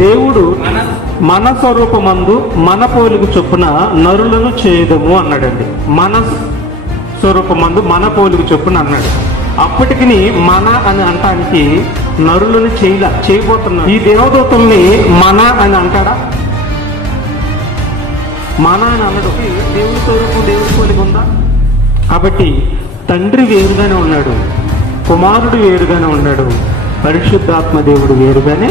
దేవుడు మన స్వరూపమందు మన పోలిక చొప్పున నరులను చేయదము అన్నాడండి. మన స్వరూపమందు మన పోలిక చొప్పున అన్నాడు. అప్పటికి మన అని అంటానికి నరులను చేయబోతున్నాడు. ఈ దేవదూతల్ని మన అని అంటాడా? మన అని అన్నాడు. దేవుడి స్వరూపం దేవుడి పోలిక ఉందా? కాబట్టి తండ్రి వేరుగానే ఉన్నాడు, కుమారుడు వేరుగానే ఉన్నాడు, పరిశుద్ధాత్మ దేవుడు వేరుగానే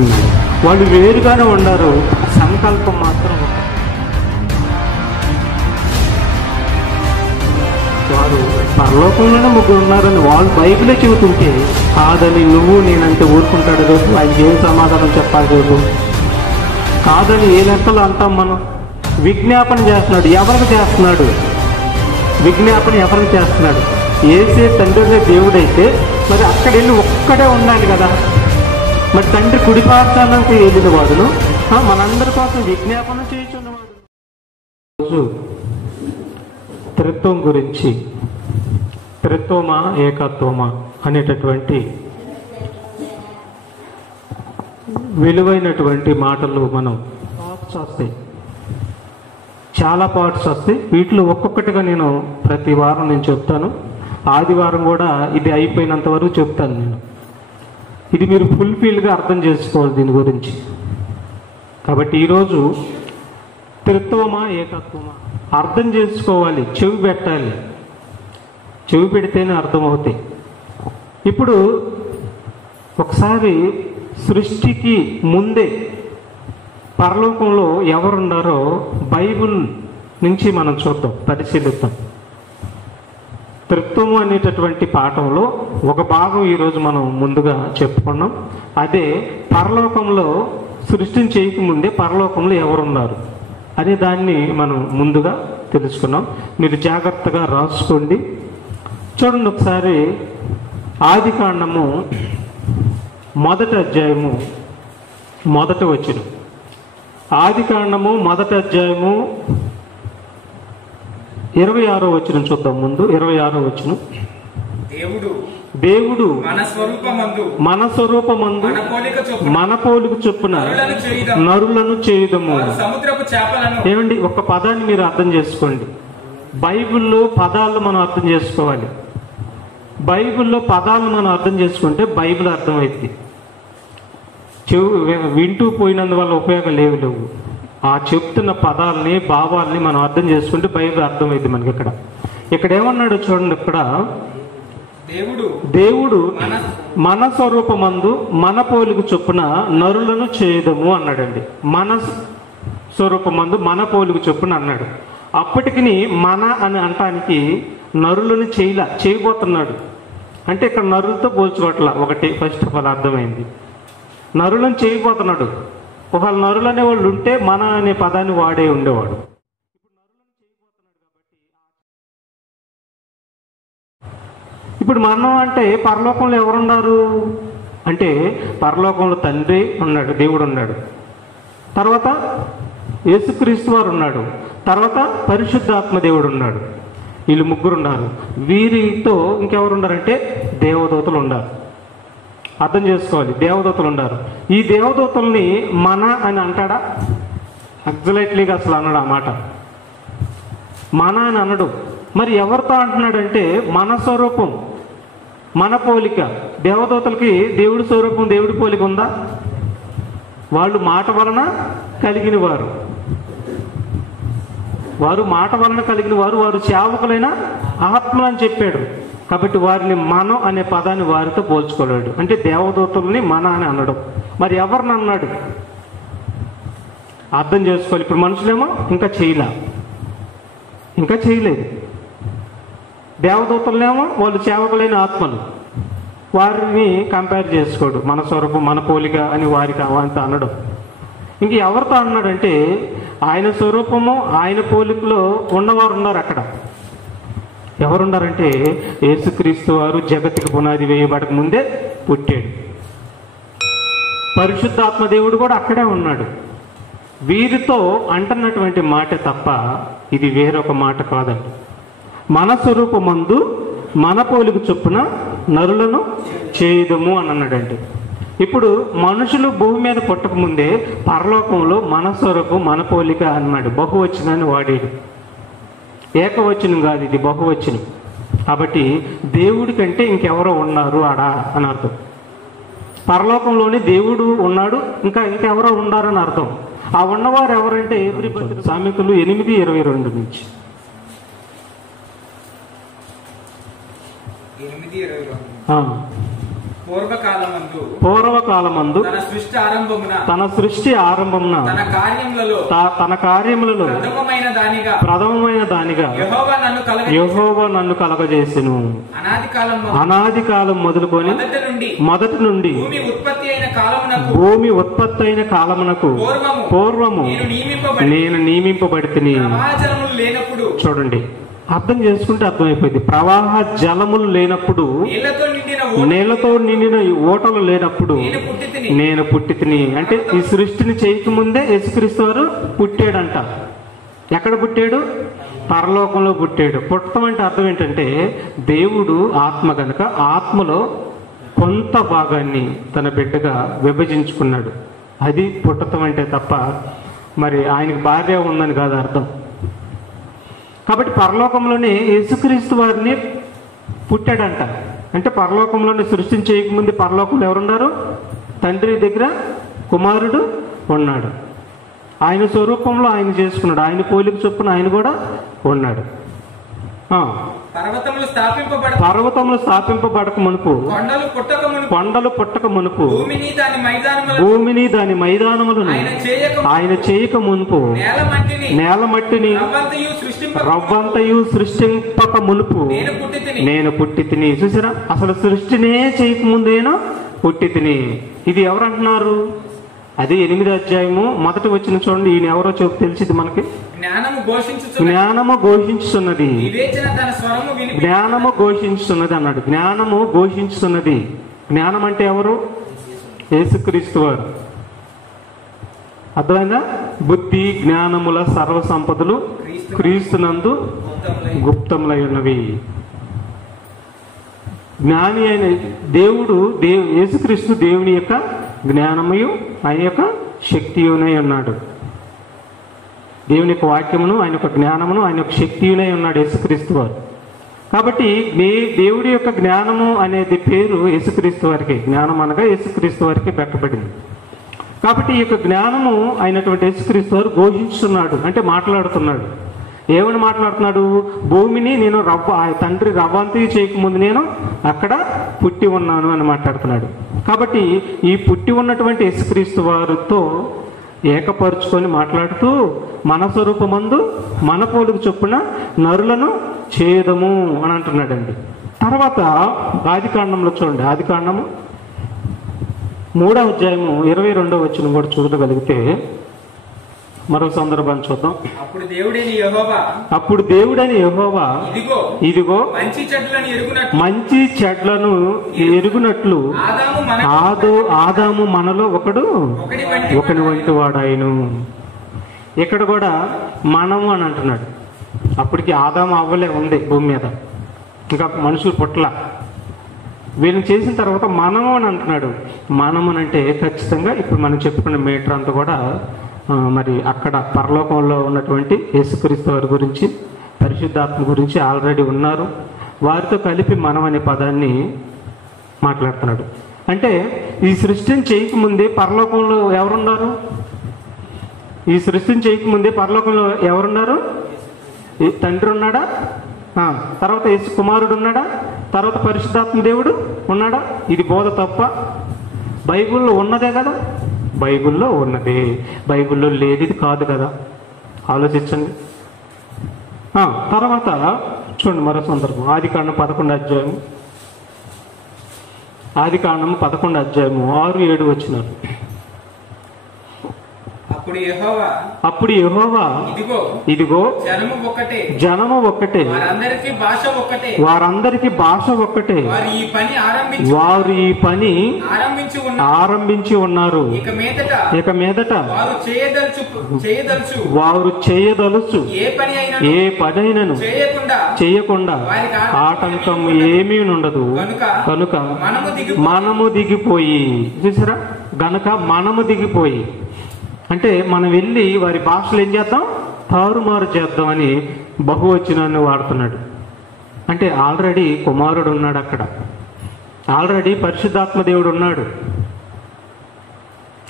ఉన్నాడు. వాళ్ళు వేరుగానే ఉన్నారు, సంకల్పం మాత్రం ఒకటి. వారు పరలోకంలోనే ముగ్గురు ఉన్నారని వాళ్ళు బైబిలే చెబుతుంటే కాదని నువ్వు నేనంటే ఊరుకుంటాడు రేపు? ఆయనకి ఏం సమాధానం చెప్పాలి రేపు? కాదని ఏ లెక్కలు అంటాం మనం? విజ్ఞాపన చేస్తున్నాడు. ఎవరికి చేస్తున్నాడు విజ్ఞాపన? ఎవరికి చేస్తున్నాడు? ఏసే తండ్రినే దేవుడైతే మరి అక్కడ వెళ్ళి ఒక్కడే ఉండాలి కదా. మరి తండ్రి కుడిపార్శాలకు వెళ్ళిన వాడును మనందరి కోసం విజ్ఞాపన చేయుచున్నవాడు. రోజు త్రిత్వం గురించి, త్రిత్వమా ఏకత్వమా అనేటటువంటి విలువైనటువంటి మాటలు మనం పార్ట్స్ వస్తాయి, చాలా పార్ట్స్ వస్తాయి. వీటిలో ఒక్కొక్కటిగా నేను ప్రతి వారం నేను చెప్తాను. ఆదివారం కూడా ఇది అయిపోయినంత వరకు చెప్తాను నేను. ఇది మీరు ఫుల్ఫిల్గా అర్థం చేసుకోవాలి దీని గురించి. కాబట్టి ఈరోజు త్రిత్వమా ఏకత్వమా అర్థం చేసుకోవాలి, చెవి పెట్టాలి. చెవి పెడితేనే అర్థమవుతాయి. ఇప్పుడు ఒకసారి సృష్టికి ముందే పరలోకంలో ఎవరున్నారో బైబిల్ నుంచి మనం చూద్దాం, పరిశీలిద్దాం. త్రిత్వము అనేటటువంటి పాఠంలో ఒక భాగం ఈరోజు మనం ముందుగా చెప్పుకున్నాం. అదే పరలోకంలో సృష్టిని చేయకముందే పరలోకంలో ఎవరున్నారు అనే దాన్ని మనం ముందుగా తెలుసుకున్నాం. మీరు జాగ్రత్తగా రాసుకోండి. చూడండి ఒకసారి ఆదికాండము 1వ అధ్యాయము 1వ వచనం. ఆదికాండము 1వ అధ్యాయము 26వ వచనం చూద్దాం. ముందు 26వ వచనం. దేవుడు మన స్వరూపమందు మన పోలిక చొప్పున నరులను చేయుదము. ఏమండి, ఒక పదాన్ని మీరు అర్థం చేసుకోండి. బైబిల్లో పదాలు మనం అర్థం చేసుకోవాలి. బైబిల్లో పదాలు మనం అర్థం చేసుకుంటే బైబిల్ అర్థమైంది. వింటూ పోయినందువల్ల ఉపయోగం లేవు. ఆ చెప్తున్న పదాలని భావాలని మనం అర్థం చేసుకుంటే బైబిల్ అర్థమైంది మనకి. ఇక్కడ ఏమన్నాడు చూడండి. ఇక్కడ దేవుడు మన స్వరూపమందు మన పోలిక చొప్పున నరులను చేయదము అన్నాడండి. మన స్వరూపమందు మన పోలిక చొప్పున అన్నాడు. అప్పటికి మన అని అంటానికి నరులను చేయబోతున్నాడు. అంటే ఇక్కడ నరులతో పోల్చుకోవట్లా. ఒకటి ఫస్ట్ ఆఫ్ ఆల్ అర్థమైంది, నరులను చేయబోతున్నాడు. ఒకవేళ నరులు అనేవాళ్ళు ఉంటే మన అనే పదాన్ని వాడే ఉండేవాడు. ఇప్పుడు మనం అంటే పరలోకంలో ఎవరున్నారు అంటే పరలోకంలో తండ్రి ఉన్నాడు, దేవుడు ఉన్నాడు, తర్వాత యేసుక్రీస్తు వారు ఉన్నాడు, తర్వాత పరిశుద్ధాత్మ దేవుడు ఉన్నాడు. వీళ్ళు ముగ్గురు ఉన్నారు. వీరితో ఇంకెవరు ఉన్నారంటే దేవదూతలు ఉన్నారు. అర్థం చేసుకోవాలి, దేవదూతలు ఉన్నారు. ఈ దేవదూతల్ని మన అని అంటాడా? ఎగ్జాక్ట్లీగా అసలు అన్నాడు ఆ మాట. మన అని అనడు. మరి ఎవరితో అంటున్నాడంటే మన స్వరూపం మన పోలిక. దేవదూతలకి దేవుడి స్వరూపం దేవుడి పోలిక ఉందా? వాళ్ళు మాట వలన కలిగిన వారు, మాట వలన కలిగిన వారు, వారు సేవకులైన ఆత్మలు అని చెప్పాడు. కాబట్టి వారిని మనం అనే పదాన్ని వారితో పోల్చుకోలేడు. అంటే దేవదూతల్ని మన అని అనడం. మరి ఎవరిని అన్నాడు అర్థం చేసుకోవాలి. ఇప్పుడు మనుషులేమో ఇంకా చేయలేదు. దేవదూతలనేమో వాళ్ళు సేవకులైన ఆత్మలు, వారిని కంపేర్ చేసుకోడు. మన స్వరూపం మన పోలిక అని వారికి అవంతా అనడం. ఇంక ఎవరితో అన్నాడంటే ఆయన స్వరూపము ఆయన పోలికలో ఉన్నవారు ఉన్నారు అక్కడ. ఎవరున్నారంటే యేసుక్రీస్తు వారు జగత్తుకి పునాది వేయబడక ముందే పుట్టాడు. పరిశుద్ధాత్మ దేవుడు కూడా అక్కడే ఉన్నాడు. వీరితో అంటున్నటువంటి మాట తప్ప ఇది వేరొక మాట కాదండి. మన స్వరూపమందు మన పోలిక చొప్పున నరులను చేయదము అని అన్నాడండి. ఇప్పుడు మనుషులు భూమి మీద పుట్టక ముందే పరలోకంలో మన స్వరూపు మన పోలిక అన్నాడు. బహువచనాన్ని వాడాడు. ఏకవచనం కాదు, ఇది బహువచనం. కాబట్టి దేవుడి కంటే ఇంకెవరో ఉన్నారు ఆడా అని అర్థం. పరలోకంలోనే దేవుడు ఉన్నాడు, ఇంకెవరో ఉన్నారని అర్థం. ఆ ఉన్నవారు ఎవరంటే సామెతలు 8:22 నుంచి. 8:22 పూర్వకాలమందు తన సృష్టి ఆరంభమున తన కార్యములలో ప్రథమమైన దానిగా యెహోవా నన్ను కలగజేసెను. అనాది కాలం మొదలుకొని మొదటి నుండి భూమి ఉత్పత్తి అయిన కాలమునకు పూర్వము నేను నియమింపబడితిని. చూడండి, అర్థం చేసుకుంటే అర్థమైపోయింది. ప్రవాహ జలములు లేనప్పుడు, నీళ్లతో నిండిన ఓటలు లేనప్పుడు నేను పుట్టితిని. అంటే ఈ సృష్టిని చేయకముందే యేసుక్రీస్తు వారు పుట్టాడంట. ఎక్కడ పుట్టాడు? పరలోకంలో పుట్టాడు. పుట్టడం అంటే అర్థం ఏంటంటే దేవుడు ఆత్మ కనుక ఆత్మలో కొంత భాగాన్ని తన బిడ్డగా విభజించుకున్నాడు. అది పుట్టడం అంటే తప్ప మరి ఆయనకి భార్య ఉందని కాదు అర్థం. కాబట్టి పరలోకంలోనే యేసుక్రీస్తు వారిని పుట్టాడంట. అంటే పరలోకంలోనే సృష్టిని చేయకముందు పరలోకంలో ఎవరున్నారు? తండ్రి దగ్గర కుమారుడు ఉన్నాడు. ఆయన స్వరూపంలో ఆయన చేసుకున్నాడు. ఆయన పోలిక చొప్పున ఆయన కూడా ఉన్నాడు. పర్వతములు స్థాపింపబడక మునుపు, కొండలు పుట్టక మునుపు, భూమిని దాని మైదానములను ఆయన చేయక మునుపు, నేల మట్టిని రవ్వంతయు సృష్టింపక మునుపు నేను పుట్టితిని. చూసారా, అసలు సృష్టినే చేయకముందేనా పుట్టితిని. ఇది ఎవరు అంటున్నారు? అది 8వ అధ్యాయము మొదటి వచ్చిన చూడండి. ఈయన ఎవరో తెలిసింది మనకి. జ్ఞానము ఘోషించుతున్నది, జ్ఞానము ఘోషించుతున్నది అన్నాడు. జ్ఞానము ఘోషించుతున్నది. జ్ఞానం అంటే ఎవరు? యేసుక్రీస్తు వారు. అర్థమైందా? బుద్ధి జ్ఞానముల సర్వ సంపదలు క్రీస్తునందు గుప్తములై ఉన్నవి. జ్ఞాని అయిన దేవుడు యేసుక్రీస్తు దేవుని యొక్క జ్ఞానమయు ఆయన యొక్క శక్తియునై ఉన్నాడు. దేవుని యొక్క వాక్యమును, ఆయన యొక్క జ్ఞానమును, ఆయన యొక్క శక్తియునై ఉన్నాడు యేసుక్రీస్తు వారు. కాబట్టి దేవుడి యొక్క జ్ఞానము అనేది పేరు యేసుక్రీస్తు వారికి. జ్ఞానం అనగా యేసుక్రీస్తు వారికి పెట్టబడింది. కాబట్టి ఈ యొక్క జ్ఞానము అయినటువంటి యేసుక్రీస్తు వారు ఘోషించుతున్నాడు, అంటే మాట్లాడుతున్నాడు. ఏమని మాట్లాడుతున్నాడు? భూమిని నేను తండ్రి రవ్వంతి చేయకముందు నేను అక్కడ పుట్టి ఉన్నాను అని మాట్లాడుతున్నాడు. కాబట్టి ఈ పుట్టి ఉన్నటువంటి యేసుక్రీస్తు వారితో ఏకపరుచుకొని మాట్లాడుతూ మన స్వరూపమందు మన పోలిక చొప్పున నరులను చేయదము అని అంటున్నాడండి. తర్వాత ఆదికాండంలో చూడండి. ఆదికాండము 3వ అధ్యాయము 22వ వచనం కూడా చూడగలిగితే మరో సందర్భాన్ని చూద్దాం. అప్పుడు దేవుడని యెహోవా ఇదిగో మంచి చెడ్లను ఎరుగునట్లు ఆదాము మనలో ఒకని వంటి వాడాయను. ఇక్కడ కూడా మనము అని అంటున్నాడు. అప్పటికి ఆదాము అవ్వలే ఉంది భూమి మీద, ఇంకా మనుషులు పుట్ల. వీళ్ళని చేసిన తర్వాత మనము అని అంటున్నాడు. మనము అంటే ఖచ్చితంగా ఇప్పుడు మనం చెప్పుకున్న మీటర్ అంతా కూడా మరి అక్కడ పరలోకంలో ఉన్నటువంటి యేసుక్రీస్తు వారి గురించి, పరిశుద్ధాత్మ గురించి ఆల్రెడీ ఉన్నారు. వారితో కలిపి మనం అనే పదాన్ని మాట్లాడుతున్నాడు. అంటే ఈ సృష్టిని చేయకముందే పరలోకంలో ఎవరున్నారు? ఈ సృష్టిని చేయకముందే పరలోకంలో ఎవరున్నారు? తండ్రి ఉన్నాడా? తర్వాత యేసు కుమారుడు ఉన్నాడా? తర్వాత పరిశుద్ధాత్మ దేవుడు ఉన్నాడా? ఇది బోధ తప్ప? బైబిల్లో ఉన్నదే కదా. బైబిల్లో ఉన్నదే, బైబిల్లో లేనిది కాదు కదా. ఆలోచించండి. తర్వాత చూడండి మరో సందర్భం. ఆదికాండం 11వ అధ్యాయము, ఆదికాండం 11వ అధ్యాయము 6-7 వచనాలు. అప్పుడు యెహోవా ఇదిగో జనము ఒక్కటే, వారందరికీ భాష ఒక్కటే, వారు ఈ పని ఆరంభించి ఉన్నారు. ఇక మీదట వారు చేయదలుచు ఏ పనైనను చేయకుండా ఆటంకం ఏమీ ఉండదు. కనుక మనము దిగిపోయి, చూసారా, గనుక మనము దిగిపోయి అంటే మనం వెళ్ళి వారి భాషలు ఏం చేద్దాం, తారుమారు చేద్దామని బహువచనాన్ని వాడుతున్నాడు. అంటే ఆల్రెడీ కుమారుడు ఉన్నాడు అక్కడ, ఆల్రెడీ పరిశుద్ధాత్మ దేవుడు ఉన్నాడు.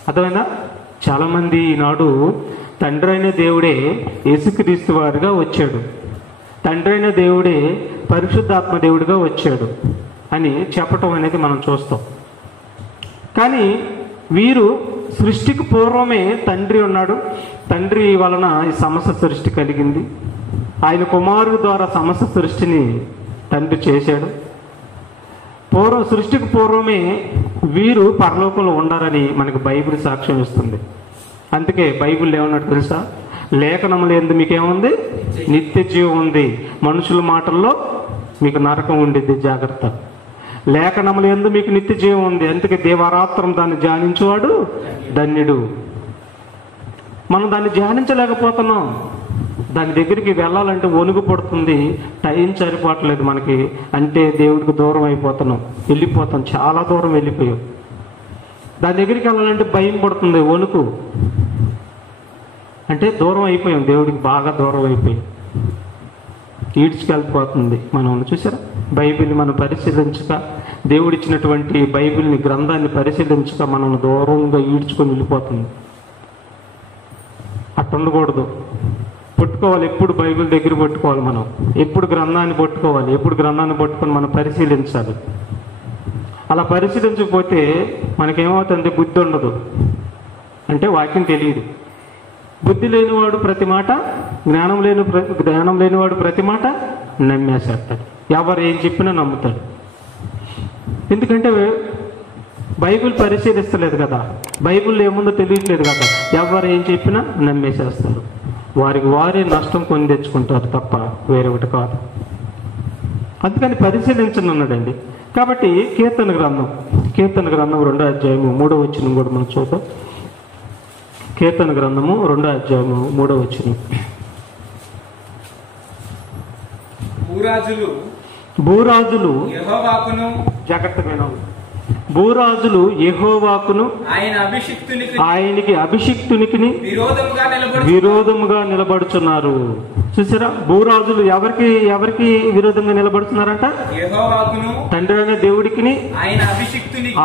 అర్థమైందా? చాలా మంది ఈనాడు తండ్రి అయిన దేవుడే యేసుక్రీస్తు వారుగా వచ్చాడు, తండ్రి అయిన దేవుడే పరిశుద్ధాత్మ దేవుడిగా వచ్చాడు అని చెప్పటం అనేది మనం చూస్తాం. కానీ వీరు సృష్టికి పూర్వమే తండ్రి ఉన్నాడు, తండ్రి వలన ఈ సమస్త సృష్టి కలిగింది, ఆయన కుమారుడు ద్వారా సమస్త సృష్టిని తండ్రి చేశాడు. సృష్టికి పూర్వమే వీరు పరలోకంలో ఉండాలని మనకు బైబిల్ సాక్ష్యం ఇస్తుంది. అందుకే బైబిల్ ఏమన్నాడు తెలుసా, లేఖనములు ఎందు మీకేముంది, నిత్య జీవం ఉంది, మనుషుల మాటల్లో మీకు నరకం ఉండిద్ది, జాగ్రత్త. లేఖనములు ఎందు మీకు నిత్య జీవం ఉంది, అందుకే దేవారాత్రం దాన్ని ధ్యానించేవాడు ధన్యుడు. మనం దాన్ని ధ్యానించలేకపోతున్నాం, దాని దగ్గరికి వెళ్ళాలంటే వణుకు పడుతుంది, టైం సరిపోవట్లేదు మనకి, అంటే దేవుడికి దూరం అయిపోతున్నాం, వెళ్ళిపోతాం, చాలా దూరం వెళ్ళిపోయాం. దాని దగ్గరికి వెళ్ళాలంటే భయం పడుతుంది, వణుకు, అంటే దూరం అయిపోయాం, దేవుడికి బాగా దూరం అయిపోయాం, ఈడ్చుకెళ్ళిపోతుంది. మనం చూసారా, బైబిల్ మనం పరిశీలించక, దేవుడిచ్చినటువంటి బైబిల్ని గ్రంథాన్ని పరిశీలించక మనం దూరంగా ఈడ్చుకొని వెళ్ళిపోతుంది. అట్లా ఉండకూడదు, పట్టుకోవాలి, ఎప్పుడు బైబిల్ దగ్గర పట్టుకోవాలి, మనం ఎప్పుడు గ్రంథాన్ని పట్టుకోవాలి, ఎప్పుడు గ్రంథాన్ని పట్టుకొని మనం పరిశీలించాలి. అలా పరిశీలించకపోతే మనకేమవుతుంది, బుద్ధి ఉండదు, అంటే వాక్యం తెలియదు. బుద్ధి లేనివాడు ప్రతి మాట, జ్ఞానం లేనివాడు ప్రతి మాట నమ్మేసేస్తాడు, ఎవరు ఏం చెప్పినా నమ్ముతాడు. ఎందుకంటే బైబిల్ పరిశీలిస్తలేదు కదా, బైబిల్ ఏముందో తెలియట్లేదు కదా, ఎవరు ఏం చెప్పినా నమ్మేసేస్తారు, వారికి వారే నష్టం కొని తెచ్చుకుంటారు తప్ప వేరొకటి కాదు. అందుకని పరిశీలించను అన్నాడండి. కాబట్టి కీర్తన గ్రంథం 2వ అధ్యాయము 3వ వచనం కూడా మనం చూద్దాం. కీర్తన గ్రంథము 2వ అధ్యాయము 3వ వచనం. భూరాజులు జాగ్రత్తగా, భూరాజులు యెహోవాకును ఆయనకి అభిషిక్తునికి విరోధముగా నిలబడుచున్నారు. చూసారా, భూరాజులు ఎవరికి విరోధంగా నిలబడుతున్నారంట, తండ్రి అనే దేవుడికి,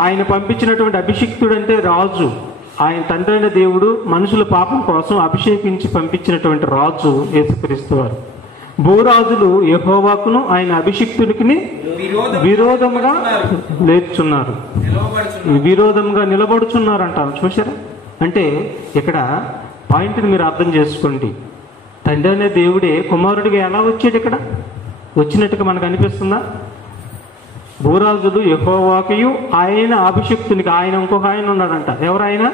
ఆయన పంపించినటువంటి అభిషిక్తుడు అంటే రాజు, ఆయన తండ్రి అయిన దేవుడు మనుషుల పాపం కోసం అభిషేకించి పంపించినటువంటి రాజు యేసుక్రీస్తు వారు. భూరాజులు యెహోవాకును ఆయన అభిషిక్తునికి విరోధముగా లేచున్నారు, విరోధంగా నిలబడుచున్నారంట. చూసారా, అంటే ఇక్కడ పాయింట్ని మీరు అర్థం చేసుకోండి. తండ్రి అనే దేవుడే కుమారుడిగా ఎలా వచ్చాడు, ఇక్కడ వచ్చినట్టుగా మనకు అనిపిస్తుందా? భూరాజులు యెహోవాకియు ఆయన అభిషిక్తునికి, ఆయన ఇంకొక ఆయన ఉన్నాడంట, ఎవరైనా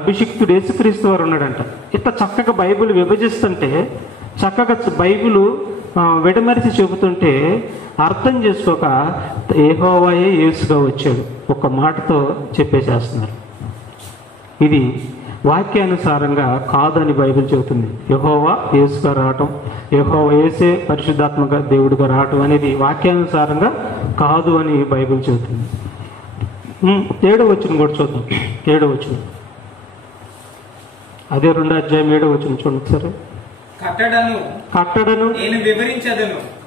అభిషిక్తుడు యేసుక్రీస్తు వారు ఉన్నాడంట. ఇట్లా చక్కగా బైబిల్ విభజిస్తుంటే, చక్కగా బైబిల్ విడమరిచి చెబుతుంటే అర్థం చేసుకోక యెహోవాయే యేసుగా వచ్చాడు ఒక మాటతో చెప్పేసేస్తున్నారు. ఇది వాక్యానుసారంగా కాదని బైబిల్ చెబుతుంది. యెహోవా యేసుగా రావటం, యెహోవా యేసే పరిశుద్ధాత్మక దేవుడిగా రావటం అనేది వాక్యానుసారంగా కాదు అని బైబిల్ చెబుతుంది. 7వ వచనం కూడా చూద్దాం. 7వ వచనం, అదే 2వ అధ్యాయం 7వ వచనం చూడండి సరే. కట్టడను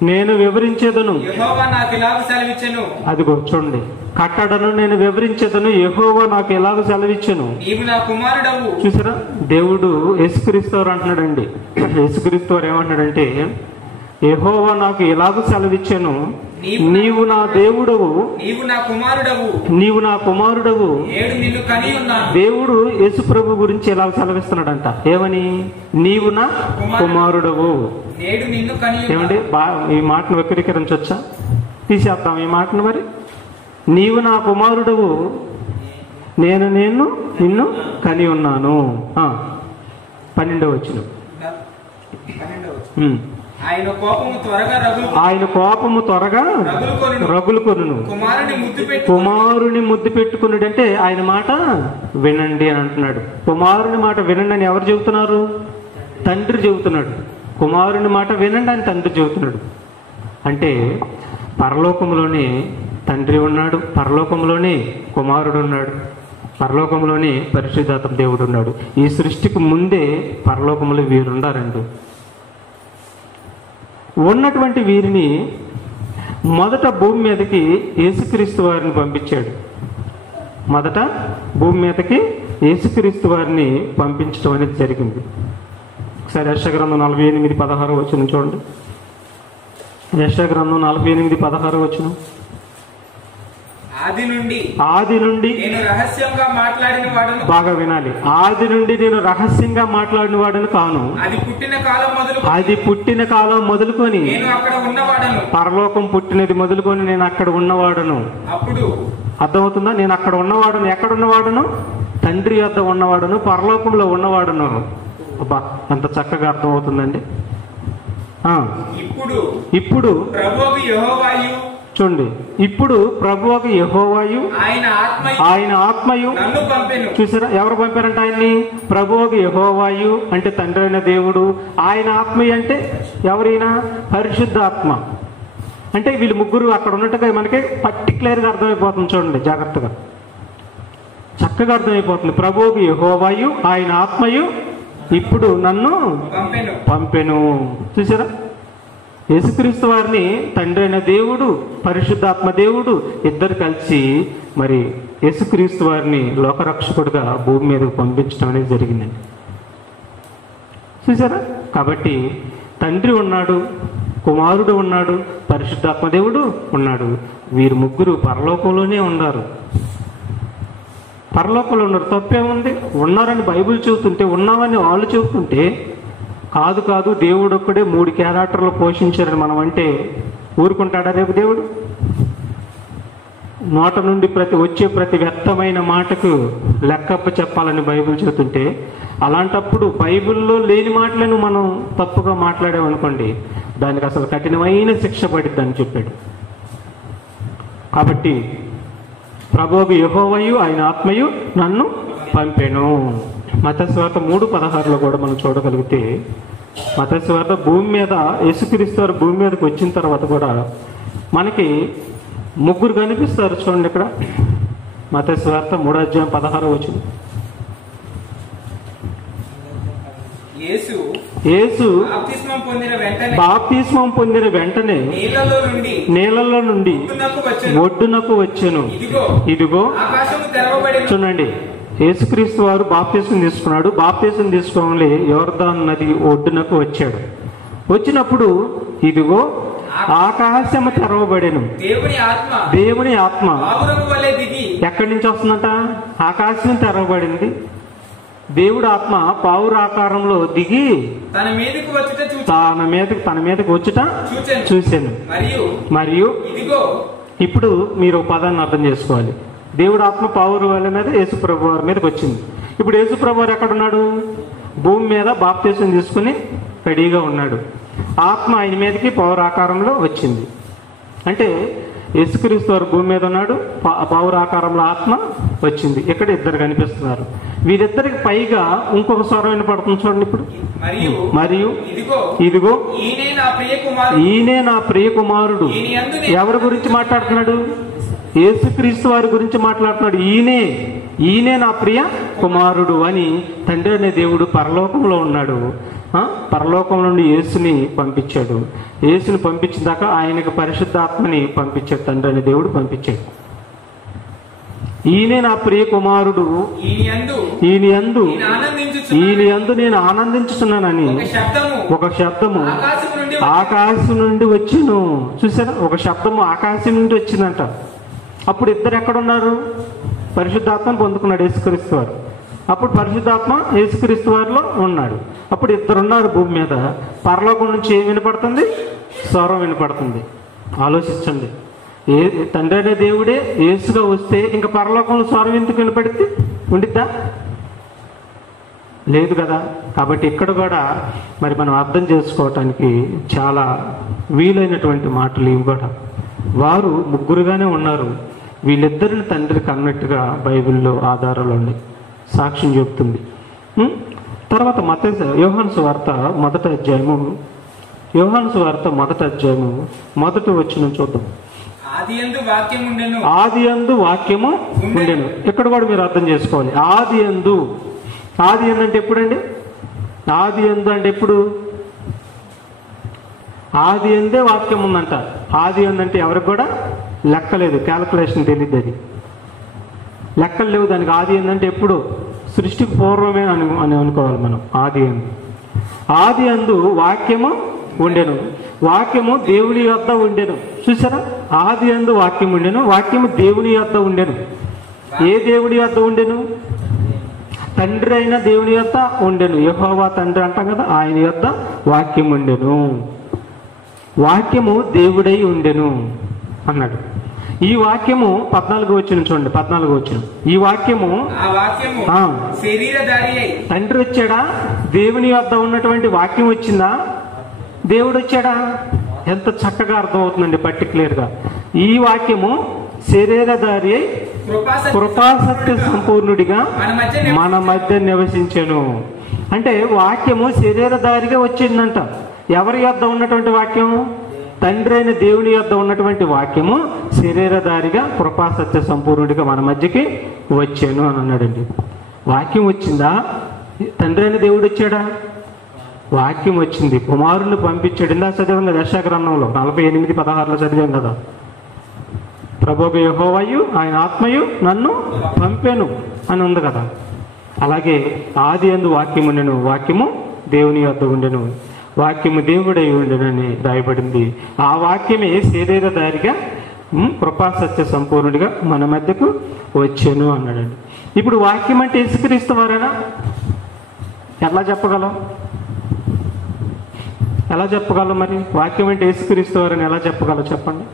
నేను వివరించేదను, అదిగో చూడండి, కట్టడను నేను వివరించేదను, యెహోవా నాకు ఎలాగ సెలవిచ్చెను. చూసారా, దేవుడు యేసుక్రీస్తు వారు అంటున్నాడండి. యేసుక్రీస్తు వారు ఏమంటున్నాడంటే, యెహోవా నాకు ఎలాగ సెలవిచ్చెను, నీవు నా దేవుడవు, నీవు నా కుమారుడవు. దేవుడు యేసు ప్రభు గురించి ఎలా సెలవిస్తున్నాడంట, ఏమని? నీవు నా కుమారుడవు. ఏమండి, ఈ మాటను వక్రీకరించవచ్చా? తీసేద్దాం ఈ మాటను. మరి నీవు నా కుమారుడవు, నేను నిన్ను కని ఉన్నాను. 12వ వచనం. ఆయన కోపము త్వరగా రగులుకొనును, కుమారుని ముద్దు పెట్టుకున్నాడు. అంటే ఆయన మాట వినండి అని అంటున్నాడు. కుమారుని మాట వినండి అని ఎవరు చెబుతున్నారు? తండ్రి చెబుతున్నాడు. కుమారుని మాట వినండి అని తండ్రి చెబుతున్నాడు. అంటే పరలోకంలోనే తండ్రి ఉన్నాడు, పరలోకంలోనే కుమారుడు ఉన్నాడు, పరలోకంలోనే పరిశుద్ధాత్మ దేవుడు ఉన్నాడు. ఈ సృష్టికి ముందే పరలోకంలో వీరుండారండి. ఉన్నటువంటి వీరిని మొదట భూమి మీదకి యేసుక్రీస్తు వారిని పంపించాడు. మొదట భూమి మీదకి యేసుక్రీస్తు వారిని పంపించడం అనేది జరిగింది. ఒకసారి యెషయా గ్రంథం 48:16 వచనం చూడండి. యెషయా గ్రంథం 48:16 వచనం. ఆది నుండి నేను రహస్యంగా మాట్లాడిన వాడను. బాగా వినాలి. ఆది నుండి నేను రహస్యంగా మాట్లాడిన వాడను కాను, అది పుట్టిన కాలం మొదలుకొని నేను అక్కడ ఉన్నవాడను. పరలోకం పుట్టినది మొదలుకొని నేను అక్కడ ఉన్నవాడను. అప్పుడు అర్థమవుతుందా? నేను అక్కడ ఉన్నవాడను. ఎక్కడ ఉన్నవాడను? తండ్రి వద్ద ఉన్నవాడను, పరలోకంలో ఉన్నవాడను. అబ్బా, అంత చక్కగా అర్థమవుతుందండి. ఇప్పుడు ప్రభువు యెహోవాయు, చూడండి, ఇప్పుడు ప్రభువుకు యెహోవాయు ఆయన ఆత్మయు నన్ను పంపెను. చూసారా? ఎవరు పంపారంట ఆయన్ని? ప్రభువుకు యెహోవాయు అంటే తండ్రి అయిన దేవుడు, ఆయన ఆత్మయు అంటే ఎవరైనా పరిశుద్ధాత్మ. అంటే వీళ్ళు ముగ్గురు అక్కడ ఉన్నట్టుగా మనకి పర్టికులర్గా అర్థమైపోతుంది. చూడండి జాగ్రత్తగా, చక్కగా అర్థమైపోతుంది. ప్రభువుకు యెహోవాయు ఆయన ఆత్మయు ఇప్పుడు నన్ను పంపెను. చూసారా? యేసుక్రీస్తు వారిని తండ్రి అయిన దేవుడు, పరిశుద్ధాత్మ దేవుడు ఇద్దరు కలిసి మరి యేసుక్రీస్తు వారిని లోకరక్షకుడుగా భూమి మీదకు పంపించడం అనేది జరిగిందండి. చూసారా? కాబట్టి తండ్రి ఉన్నాడు, కుమారుడు ఉన్నాడు, పరిశుద్ధాత్మ దేవుడు ఉన్నాడు. వీరు ముగ్గురు పరలోకంలోనే ఉన్నారు. పరలోకంలో ఉన్నారు. తప్పేముంది? ఉన్నారని బైబిల్ చెబుతుంటే, ఉన్నామని వాళ్ళు చెబుతుంటే, కాదు దేవుడు ఒక్కడే 3 క్యారెక్టర్లు పోషించారని మనం అంటే ఊరుకుంటాడా రేపు దేవుడు? నోట నుండి వచ్చే ప్రతి వ్యర్థమైన మాటకు లెక్కప్ప చెప్పాలని బైబిల్ చెబుతుంటే, అలాంటప్పుడు బైబిల్లో లేని మాటలను మనం తప్పుగా మాట్లాడామనుకోండి, దానికి అసలు కఠినమైన శిక్ష పడిద్దని చెప్పాడు. కాబట్టి ప్రభువుకు యెహోవాయు ఆయన ఆత్మయు నన్ను పంపెను. మత్తయి సువార్త 3:16 కూడా మనం చూడగలిగితే, మత్తయి సువార్త భూమి మీద యేసుక్రీస్తు వారు భూమి మీదకి వచ్చిన తర్వాత కూడా మనకి ముగ్గురు కనిపిస్తారు. చూడండి ఇక్కడ మత్తయి సువార్త 3:16 వచనం. యేసు బాప్తిస్మం పొందిన వెంటనే నీళ్ళలో నుండి ఒడ్డునకు వచ్చెను. ఇదిగో చూడండి, యేసుక్రీస్తు వారు బాప్తిస్మం తీసుకున్నాడు. బాప్తిస్మం తీసుకోవాలి యోర్దాను నది ఒడ్డునకు వచ్చాడు. వచ్చినప్పుడు ఇదిగో ఆకాశము తెరవబడెను. దేవుని ఆత్మ ఎక్కడి నుంచి వస్తుందంట? ఆకాశం తెరవబడింది. దేవుడు ఆత్మ పావురాకారంలో దిగి తన మీదకి వచ్చుట చూశాను. మరియు ఇప్పుడు మీరు పదాన్ని అర్థం చేసుకోవాలి. దేవుడు ఆత్మ పావురు వాళ్ళ మీద యేసుప్రభు వారి మీదకి వచ్చింది. ఇప్పుడు యేసుప్రభు వారు ఎక్కడున్నాడు? భూమి మీద బాప్తిసం తీసుకుని రెడీగా ఉన్నాడు. ఆత్మ ఆయన మీదకి పౌరాకారంలో వచ్చింది. అంటే యేసుక్రీస్తు వారు భూమి మీద ఉన్నాడు, పౌరాకారంలో ఆత్మ వచ్చింది. ఇక్కడ ఇద్దరు కనిపిస్తున్నారు. వీరిద్దరికి పైగా ఇంకొక స్వరం వినపడుతుంది. చూడండి ఇప్పుడు. మరియు ఇదిగో ఈయనే నా ప్రియ కుమారుడు. ఎవరి గురించి మాట్లాడుతున్నాడు? యేసుక్రీస్తు వారి గురించి మాట్లాడుతున్నాడు. ఈయనే నా ప్రియ కుమారుడు అని తండ్రి అనే దేవుడు పరలోకంలో ఉన్నాడు. పరలోకం నుండి యేసుని పంపించాడు. యేసుని పంపించిన దాకా ఆయనకు పరిశుద్ధాత్మని పంపించాడు. తండ్రి అనే దేవుడు పంపించాడు. ఈయనే నా ప్రియ కుమారుడు, ఈయన యందు నేను ఆనందించుతున్నానని ఒక శబ్దము ఆకాశం నుండి వచ్చెను. చూసారా? ఒక శబ్దము ఆకాశం నుండి వచ్చిందంట. అప్పుడు ఇద్దరు ఎక్కడున్నారు? పరిశుద్ధాత్మను పొందుకున్నాడు యేసుక్రీస్తు వారు. అప్పుడు పరిశుద్ధాత్మ యేసుక్రీస్తు వారిలో ఉన్నాడు. అప్పుడు ఇద్దరు ఉన్నారు భూమి మీద. పరలోకం నుంచి ఏం వినపడుతుంది? స్వరం వినపడుతుంది. ఆలోచించండి. తండ్రి అనే దేవుడే యేసుగా వస్తే ఇంకా పరలోకంలో స్వరం ఎందుకు వినపడితే ఉండిద్దా? లేదు కదా. కాబట్టి ఇక్కడ కూడా మరి మనం అర్థం చేసుకోవటానికి చాలా వీలైనటువంటి మాటలు ఇవి కూడా. వారు ముగ్గురుగానే ఉన్నారు. వీళ్ళిద్దరిని తండ్రికి అన్నట్టుగా బైబిల్లో ఆధారాలు ఉన్నాయి, సాక్ష్యం చెబుతుంది. తర్వాత యోహాను సువార్త మొదటి అధ్యాయము మొదటి వచనం చూద్దాం. ఆదియందు వాక్యము ఉండెను. ఆదియందు వాక్యము ఉండెను. ఇక్కడ కూడా మీరు అర్థం చేసుకోవాలి. ఆదియందు అంటే ఎప్పుడండి? ఆదియందు అంటే ఎప్పుడు? ఆదియందే వాక్యం ఉందంట. ఆదియందు అంటే ఎవరికి కూడా లెక్కలేదు, క్యాలిక్యులేషన్ తెలియదు, అది లెక్కలు లేవు దానికి. ఆదియందు అంటే ఎప్పుడు? సృష్టికి పూర్వమే అని అనుకోవాలి మనం. ఆదియందు వాక్యము ఉండెను, వాక్యము దేవుని యొద్ద ఉండెను. చూసారా? ఆదియందు వాక్యం ఉండెను, వాక్యము దేవుని యొద్ద ఉండెను. ఏ దేవుని యొద్ద ఉండెను? తండ్రి అయిన దేవుని యొద్ద ఉండెను. యెహోవా తండ్రి అంటాం కదా, ఆయన యొద్ద వాక్యం ఉండెను. వాక్యము దేవుడై ఉండెను అన్నాడు. ఈ వాక్యము 14 వచనం చూడండి. 14 వచనం. ఈ వాక్యము తండ్రి వచ్చాడా? దేవుని యొద్ద ఉన్నటువంటి వాక్యం వచ్చిందా? దేవుడు వచ్చాడా? ఎంత చక్కగా అర్థమవుతుందండి పర్టికులర్ గా. ఈ వాక్యము శరీరధారి అయి కృపాసత్య సంపూర్ణుడిగా మన మధ్య నివసించెను. అంటే వాక్యము శరీరధారిగా వచ్చిందంట. ఎవరి యొద్ద ఉన్నటువంటి వాక్యం? తండ్రి అయిన దేవుని యొద్ద ఉన్నటువంటి వాక్యము శరీరధారిగా కృపాసత్య సంపూర్ణుడిగా మన మధ్యకి వచ్చాను అని అన్నాడండి. వాక్యం వచ్చిందా? తండ్రి అయిన దేవుడు వచ్చాడా? వాక్యం వచ్చింది. కుమారుని పంపించాడు. ఇందా చదివాం కదా యెషయా-గ్రంథంలో 48:16 చదివాం కదా. ప్రభువు యెహోవాయు ఆయన ఆత్మయు నన్ను పంపెను అని ఉంది కదా. అలాగే ఆదియందు వాక్యం ఉండెను, వాక్యము దేవుని యొద్ద ఉండెను, వాక్యము దేవుడై ఉండెనని రాయబడింది. ఆ వాక్యమే శరీరధారిగా కృపాసత్య సంపూర్ణుడిగా మన మధ్యకు వచ్చాను అన్నాడండి. ఇప్పుడు వాక్యం అంటే యేసుక్రీస్తు వారేనా? ఎలా చెప్పగలం? మరి వాక్యం అంటే యేసుక్రీస్తు వారని ఎలా చెప్పగలం చెప్పండి?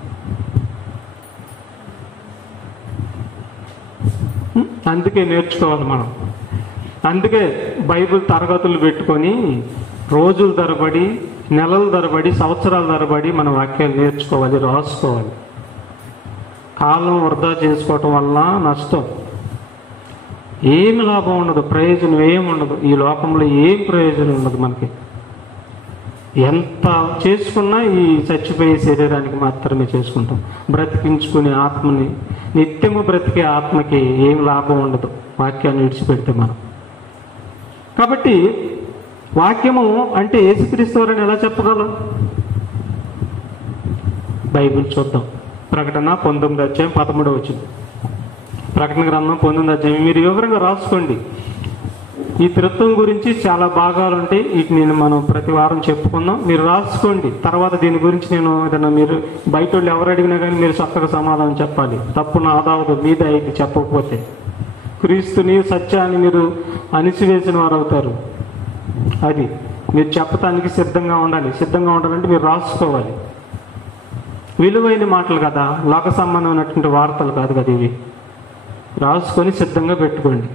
అందుకే నేర్చుకోవాలి మనం. అందుకే బైబిల్ తరగతులు పెట్టుకొని రోజుల తరబడి, నెలల తరబడి, సంవత్సరాల తరబడి మన వాక్యాలు నేర్చుకోవాలి, రాసుకోవాలి. కాలం వృధా చేసుకోవటం వల్ల నష్టం. ఏమి లాభం ఉండదు, ప్రయోజనం ఏమి ఉండదు. ఈ లోకంలో ఏం ప్రయోజనం ఉండదు మనకి. ఎంత చేసుకున్నా ఈ చచ్చిపోయే శరీరానికి మాత్రమే చేసుకుంటాం. బ్రతికించుకునే ఆత్మని, నిత్యము బ్రతికే ఆత్మకి ఏం లాభం ఉండదు వాక్యాన్ని విడిచిపెడితే మనం. కాబట్టి వాక్యము అంటే యేసుక్రీస్తు వారని ఎలా చెప్పగలం? బైబిల్ చూద్దాం. ప్రకటన 19:13. ప్రకటన గ్రంథం 19 మీరు వివరంగా రాసుకోండి. ఈ త్రిత్వం గురించి చాలా భాగాలు ఉంటాయి. వీటిని మనం ప్రతి వారం చెప్పుకుందాం. మీరు రాసుకోండి. తర్వాత దీని గురించి నేను ఏదైనా మీరు బయట వాళ్ళు ఎవరు అడిగినా కానీ మీరు చక్కగా సమాధానం చెప్పాలి. తప్పు నా ఆదావదు, మీద అయితే చెప్పకపోతే క్రీస్తుని సత్యాన్ని మీరు అణిచివేసిన వారు అవుతారు. అది మీరు చెప్పటానికి సిద్ధంగా ఉండాలి. సిద్ధంగా ఉండాలంటే మీరు రాసుకోవాలి. విలువైన మాటలు కదా, లోక సంబంధమైనటువంటి వార్తలు కాదు కదా ఇవి. రాసుకొని సిద్ధంగా పెట్టుకోండి.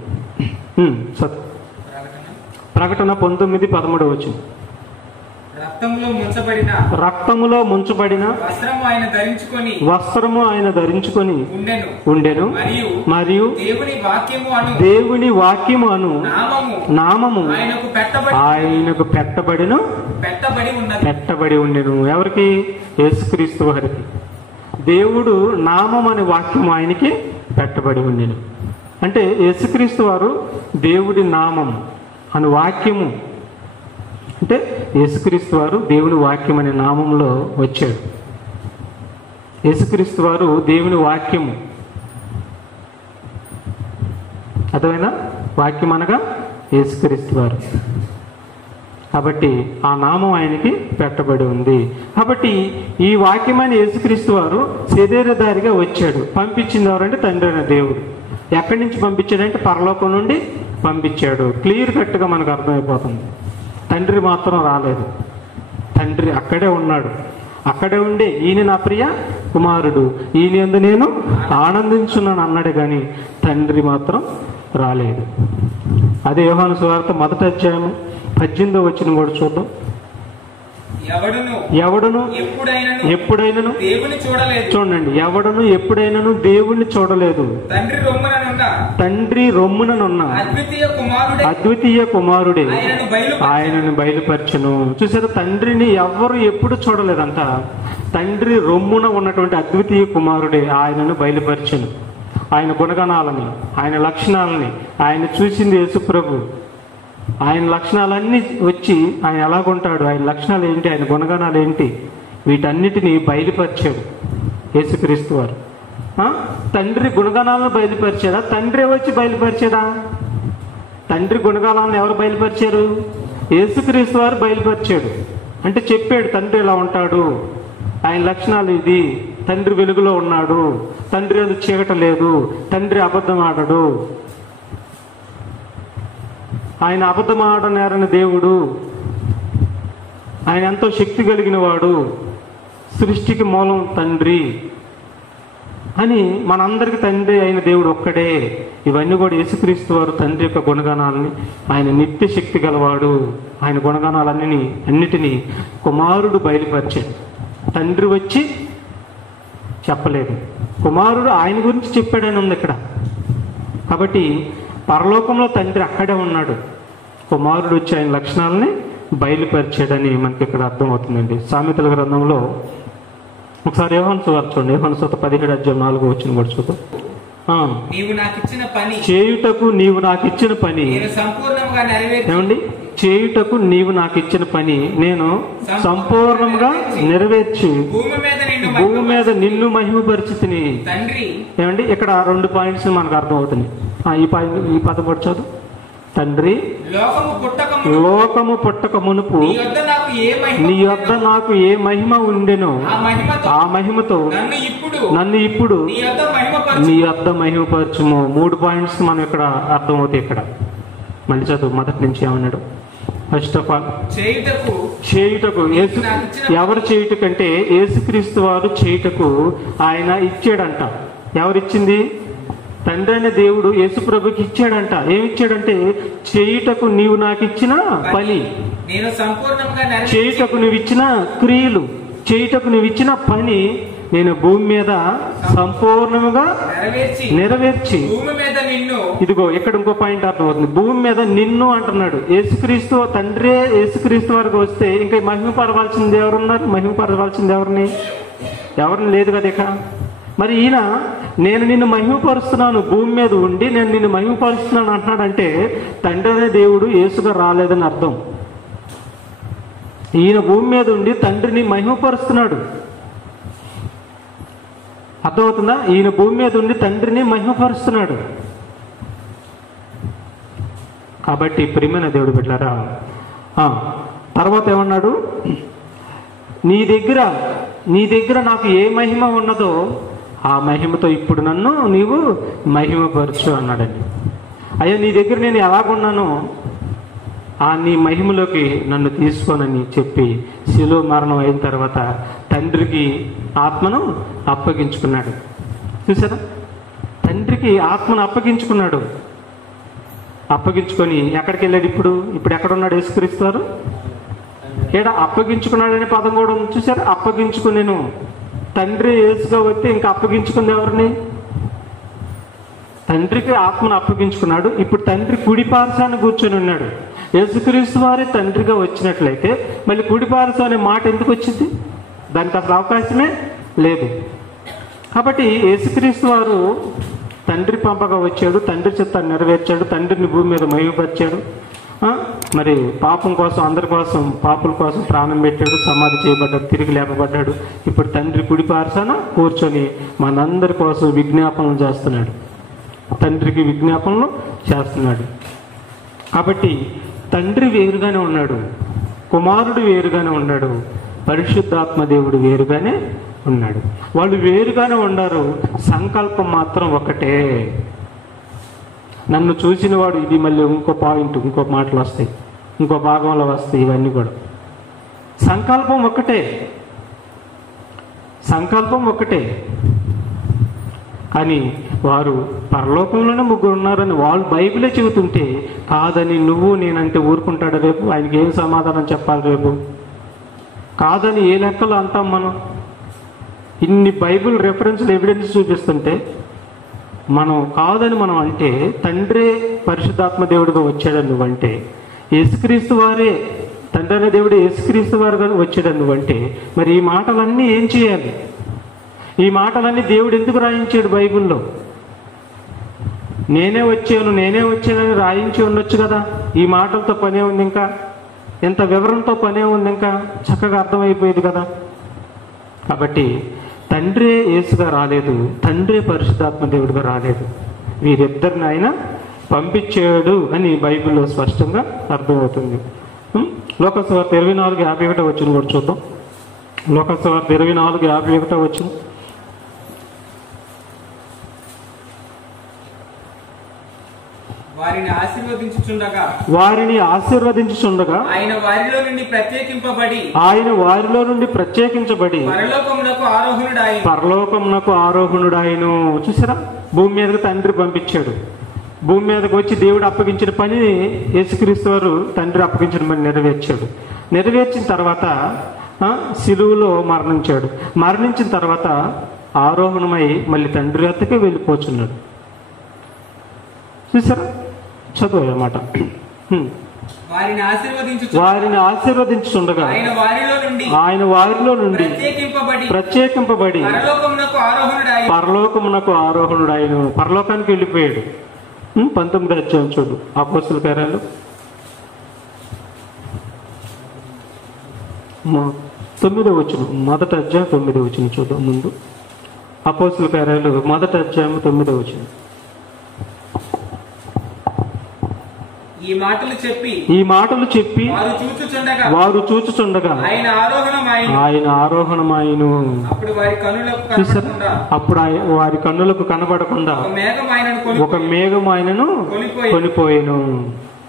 ప్రకటన 19:13. రక్తములో ముంచబడిన వస్త్రము ఆయన ధరించుకొని ఉండెను, మరియు దేవుని వాక్యము అను నామము ఆయనకు పెట్టబడి ఉండెను. ఎవరికి? యేసుక్రీస్తు వారికి. దేవుడు నామం అనే వాక్యము ఆయనకి పెట్టబడి ఉండెను. అంటే యేసుక్రీస్తు వారు దేవుడి నామం అని వాక్యము, అంటే యేసుక్రీస్తు వారు దేవుని వాక్యం అనే నామంలో వచ్చాడు. యేసుక్రీస్తు వారు దేవుని వాక్యము. అర్థమైనా? వాక్యం అనగా యేసుక్రీస్తు వారు. కాబట్టి ఆ నామం ఆయనకి పెట్టబడి ఉంది. కాబట్టి ఈ వాక్యమైన యేసుక్రీస్తు వారు శరీరధారిగా వచ్చాడు. పంపించింది ఎవరంటే తండ్రి అయిన దేవుడు. ఎక్కడి నుంచి పంపించాడంటే పరలోకం నుండి పంపించాడు. క్లియర్ కట్గా మనకు అర్థమైపోతుంది. తండ్రి మాత్రం రాలేదు. తండ్రి అక్కడే ఉన్నాడు. అక్కడే ఉండే ఈయన నా ప్రియ కుమారుడు, ఈయన యందు నేను ఆనందించున్నాను అన్నాడు. కానీ తండ్రి మాత్రం రాలేదు. అదే యోహాను సువార్త 1వ అధ్యాయము 18వ వచనం కూడా చూద్దాం. ఎవడును ఎప్పుడైనను దేవుని చూడలేదు. చూడండి, ఎవడును ఎప్పుడైనను దేవుణ్ణి చూడలేదు. తండ్రి రొమ్ముననున్న అద్వితీయ కుమారుడే ఆయనను బయలుపరచును. చూసారా, తండ్రిని ఎవరు ఎప్పుడు చూడలేదంట. తండ్రి రొమ్మున ఉన్నటువంటి అద్వితీయ కుమారుడే ఆయనను బయలుపరచును. ఆయన గుణగణాలని, ఆయన లక్షణాలని ఆయన చూసింది యేసుప్రభు. ఆయన లక్షణాలన్నీ వచ్చి ఆయన ఎలాగుంటాడు, ఆయన లక్షణాలు ఏంటి, ఆయన గుణగణాలు ఏంటి, వీటన్నిటినీ బయలుపరిచాడు యేసుక్రీస్తు వారు. తండ్రి గుణగణాలను బయలుపరిచాడా? తండ్రి వచ్చి బయలుపరిచాడా? తండ్రి గుణగణాలను ఎవరు బయలుపరిచారు? యేసుక్రీస్తు వారు బయలుపరిచాడు. అంటే చెప్పాడు, తండ్రి ఇలా ఉంటాడు, ఆయన లక్షణాలు ఇది, తండ్రి వెలుగులో ఉన్నాడు, తండ్రి అది చీకట లేదు, తండ్రి అబద్ధం ఆడడు, ఆయన అబద్ధం ఆడనేరని దేవుడు, ఆయన ఎంతో శక్తి కలిగిన వాడు, సృష్టికి మూలం తండ్రి అని మనందరికి తండ్రి అయిన దేవుడు ఒక్కడే. ఇవన్నీ కూడా యేసుక్రీస్తు వారు తండ్రి యొక్క గుణగణాలని, ఆయన నిత్య శక్తి గలవాడు, ఆయన గుణగణాలన్నిటినీ కుమారుడు బయలుపరిచాడు. తండ్రి వచ్చి చెప్పలేదు, కుమారుడు ఆయన గురించి చెప్పాడని ఉంది ఇక్కడ. కాబట్టి పరలోకంలో తండ్రి అక్కడే ఉన్నాడు, కుమారుడు వచ్చి ఆయన లక్షణాలని బయలుపరిచాడని మనకి ఇక్కడ అర్థమవుతుందండి. సామెతల గ్రంథంలో ఒకసారి యోహాను సువార్త చూడండి. యోహాను సువార్త 17వ అధ్యాయం 4వ వచనం కూడా చూద్దాం. చేయుటకు నీవు నాకు ఇచ్చిన పని ఏమండి, చేయుటకు నీవు నాకు ఇచ్చిన పని నేను సంపూర్ణంగా నెరవేర్చి భూమి మీద నిన్ను మహిమపరిచితిని. ఏమండి, ఇక్కడ 2 పాయింట్స్ మనకు అర్థమవుతుంది. ఈ పదం కూడా చదువు. తండ్రి లోకము పుట్టక మునుపు నీ యొద్ద నాకు ఏ మహిమ ఉండెనో ఆ మహిమతో నన్ను ఇప్పుడు నీ యొద్ద మహిమపరచుము. 3 పాయింట్స్ మనం ఇక్కడ అర్థమవుతాయి. ఇక్కడ మళ్ళీ చదువు, మొదటి నుంచి ఏమన్నాడు? ఫస్ట్ ఆఫ్ ఆల్ చేయుటకు ఎవరు చేయుటకంటే యేసుక్రీస్తు వారు చేయుటకు ఆయన ఇచ్చాడంట. ఎవరిచ్చింది? తండ్రి అయిన దేవుడు యేసుప్రభుకి ఇచ్చాడంట. ఏమిచ్చాడంటే చేయుటకు నీవు నాకు ఇచ్చిన పని, చేయుటకు నువ్వు ఇచ్చిన క్రియలు, చేయుటకు నువ్వు ఇచ్చిన పని నేను భూమి మీద సంపూర్ణముగా నెరవేర్చి. ఇదిగో ఇక్కడ ఇంకో పాయింట్ అర్థమవుతుంది. భూమి మీద నిన్ను అంటున్నాడు. యేసుక్రీస్తు తండ్రే యేసుక్రీస్తు వరకు వస్తే ఇంకా మహిమపరవాల్సింది ఎవరున్నారు? మహిమపరవాల్సింది ఎవరిని లేదు కదా ఇక. మరి ఈయన నేను నిన్ను మహిమపరుస్తున్నాను, భూమి మీద ఉండి నేను నిన్ను మహిమపరుస్తున్నాను అంటున్నాడంటే తండ్రి అనే దేవుడు యేసుగా రాలేదని అర్థం. ఈయన భూమి మీద ఉండి తండ్రిని మహిమపరుస్తున్నాడు. అర్థమవుతుందా? ఈయన భూమి మీద ఉండి తండ్రిని మహిమపరుస్తున్నాడు. కాబట్టి ప్రియమైన దేవుడు బిడ్డలారా, తర్వాత ఏమన్నాడు? నీ దగ్గర నాకు ఏ మహిమ ఉన్నదో ఆ మహిమతో ఇప్పుడు నన్ను నీవు మహిమపరచు అన్నాడండి. అయ్యా, నీ దగ్గర నేను ఎలాగున్నానో నీ మహిమలోకి నన్ను తీసుకోనని చెప్పి శిలువ మరణం అయిన తర్వాత తండ్రికి ఆత్మను అప్పగించుకున్నాడు. చూసారా, తండ్రికి ఆత్మను అప్పగించుకున్నాడు. అప్పగించుకొని ఎక్కడికి వెళ్ళాడు? ఇప్పుడు ఎక్కడున్నాడు యేసుక్రీస్తు వారు? అప్పగించుకున్నాడనే పదం కూడా ఉంది. చూసారా, అప్పగించుకునేను. తండ్రి యేసుగా వస్తే ఇంకా అప్పగించుకుంది ఎవరిని? తండ్రికి ఆత్మను అప్పగించుకున్నాడు. ఇప్పుడు తండ్రి కుడిపార్శాన్ని కూర్చొని ఉన్నాడు. యేసుక్రీస్తు వారి తండ్రిగా వచ్చినట్లయితే మళ్ళీ కుడిపార్శం అనే మాట ఎందుకు వచ్చింది? దానికి అసలు అవకాశమే లేదు. కాబట్టి యేసుక్రీస్తు వారు తండ్రి పంపగా వచ్చాడు, తండ్రి చిత్తాన్ని నెరవేర్చాడు, తండ్రిని భూమి మీద మహిమపరిచాడు. మరి పాపం కోసం, అందరి కోసం, పాపుల కోసం ప్రాణం పెట్టాడు, సమాధి చేయబడ్డాడు, తిరిగి లేపబడ్డాడు. ఇప్పుడు తండ్రి కుడిపార్శాన కూర్చొని మనందరి కోసం విజ్ఞాపనలు చేస్తున్నాడు, తండ్రికి విజ్ఞాపనలు చేస్తున్నాడు. కాబట్టి తండ్రి వేరుగానే ఉన్నాడు, కుమారుడు వేరుగానే ఉన్నాడు, పరిశుద్ధాత్మ దేవుడు వేరుగానే ఉన్నాడు. వాళ్ళు వేరుగానే ఉన్నారు, సంకల్పం మాత్రం ఒకటే. నన్ను చూసిన వాడు, ఇది మళ్ళీ ఇంకో పాయింట్, ఇంకో మాటలు వస్తాయి, ఇంకో భాగంలో వస్తాయి. ఇవన్నీ కూడా సంకల్పం ఒకటే, సంకల్పం ఒకటే. అని వారు పరలోకంలోనే ముగ్గురు ఉన్నారని వాళ్ళు బైబిలే చెబుతుంటే కాదని నువ్వు నేనంటే ఊరుకుంటాడు రేపు? ఆయనకి ఏం సమాధానం చెప్పాలి రేపు? కాదని ఏ లెక్కలో అంటాం మనం? ఇన్ని బైబిల్ రెఫరెన్స్లు ఎవిడెన్స్ చూపిస్తుంటే మనం కాదని మనం అంటే తండ్రే పరిశుద్ధాత్మ దేవుడిగా వచ్చాడని నువ్వంటే, యేసుక్రీస్తు వారే తండ్రి అనే దేవుడు యేసుక్రీస్తు వారుగా వచ్చాడని నువ్వంటే, మరి ఈ మాటలన్నీ ఏం చేయాలి? ఈ మాటలన్నీ దేవుడు ఎందుకు రాయించాడు బైబిల్లో? నేనే వచ్చానని రాయించి ఉండొచ్చు కదా. ఈ మాటలతో పనే ఉంది, ఇంకా ఎంత వివరంతో పనే ఉంది, ఇంకా చక్కగా అర్థమైపోయేది కదా. కాబట్టి తండ్రే యేసుగా రాలేదు, తండ్రే పరిశుద్ధాత్మ దేవుడిగా రాలేదు, వీరిద్దరిని ఆయన పంపించాడు అని బైబిల్లో స్పష్టంగా అర్థమవుతుంది. లోకసువార్త 24:51 వచ్చిన కూడా చూద్దాం. లోకసువార్త 24:51 వచ్చిన. వారిని ఆశీర్వదించుచుండగా ఆయన వారిలో నుండి ప్రత్యేకించబడి పరలోకమునకు ఆరోహణుడాయను. చూసారా, భూమి మీదకి తండ్రి పంపించాడు. భూమి మీదకి వచ్చి దేవుడు అప్పగించిన పనిని యేసుక్రీస్తు వారు తండ్రి అప్పగించిన పని నెరవేర్చాడు. నెరవేర్చిన తర్వాత శిలువలో మరణించాడు. మరణించిన తర్వాత ఆరోహణమై మళ్ళీ తండ్రి వద్దకే వెళ్ళిపోతున్నాడు. చూసారా, చదువు అన్నమాట. వారిని ఆశీర్వదించుండగా ఆయన వారిలో నుండి ప్రత్యేకింపబడి పరలోకమునకు ఆరోహణుడాయను. పరలోకానికి వెళ్ళిపోయాడు. 19వ అధ్యాయం చూడు, అపోస్తల కార్యాలు 9వ వచనం, మొదటి అధ్యాయం 9వ వచనం చూద్దాం. ముందు అపోస్తల కార్యాలు 1వ అధ్యాయం 9వ వచనం. ఈ మాటలు చెప్పి వారు చూచుచుండగా ఆయన ఆరోహణమాయను. అప్పుడు వారి కన్నులకు కనబడకుండా ఒక మేఘం ఆయనను కొనిపోయాను.